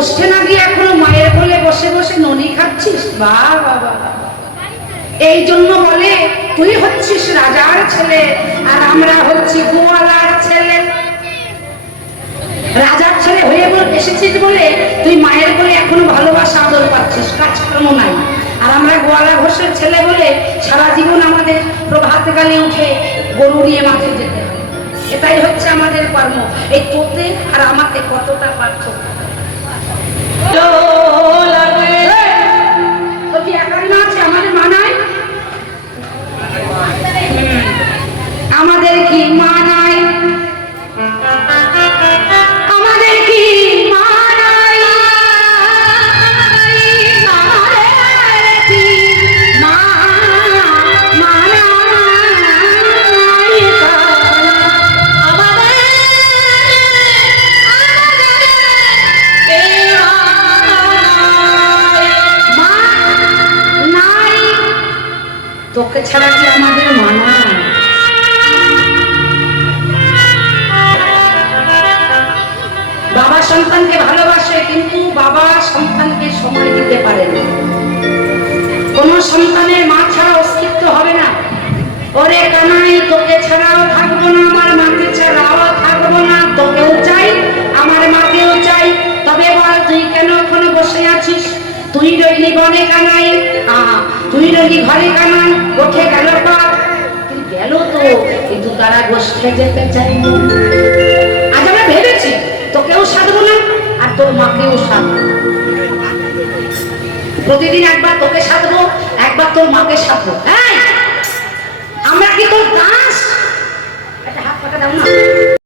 বসছে না গিয়ে এখনও মায়ের কোলে বসে বসে ননি খাচ্ছিস? বা বাবা এই জন্য বলে, তুই হচ্ছিস রাজার ছেলে আর আমরা হচ্ছি গোয়ালার ছেলে। রাজার ছেলে হয়ে বলে এসেছিস বলে তুই মায়ের কোলে এখনও ভালোবাসা আদর পাচ্ছিস, কাজকর্ম নাই। আর আমরা গোয়ালা ঘোষের ছেলে বলে সারা জীবন আমাদের প্রভাতকালে উঠে গরু নিয়ে মাঠে যেতে হবে এটাই হচ্ছে আমাদের কর্ম। এই তোতে আর আমাকে কতটা পার্থক্য? আমাদের মানায়? আমাদের কি মানায়? তোকে ছাড়া কি আমাদের মানায় বাবা সন্তানকে ভালোবাসে, কিন্তু বাবা সন্তানকে সময় দিতে পারে না। কোন সন্তানের মা ছাড়া অস্তিত্ব হবে না। ওরে কানাই, তোকে ছাড়াও থাকব না, আমার মাকে ছাড়াও থাকব না। তোকেও চাই আমার মাকেও চাই তবে বল তুই কেন ওখানে বসে আছিস তুই রইলি বনে কানাই আহা, তুই রইলি ঘরে কানাই ওঠে গেল গেল তো, কিন্তু তারা গোষ্ঠে যেতে চাই আজ আমরা ভেবেছি, তোকেও সাধবো না, আর তোর মাকেও সাধবো প্রতিদিন একবার তোকে সাধবো একবার তোর মাকে সাধবো হ্যাঁ আমরা কি তোর দাস? একটা হাত পাকা দাও না।